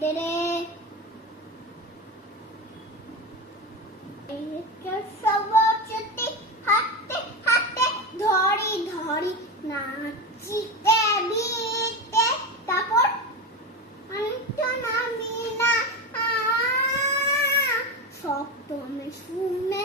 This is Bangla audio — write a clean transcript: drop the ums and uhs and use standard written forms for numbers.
রে সবচেয়ে হাঁটতে হাঁটতে ধরি ধরি নাচিতে বিতে তারপর আমি না সপ্তমে শুনে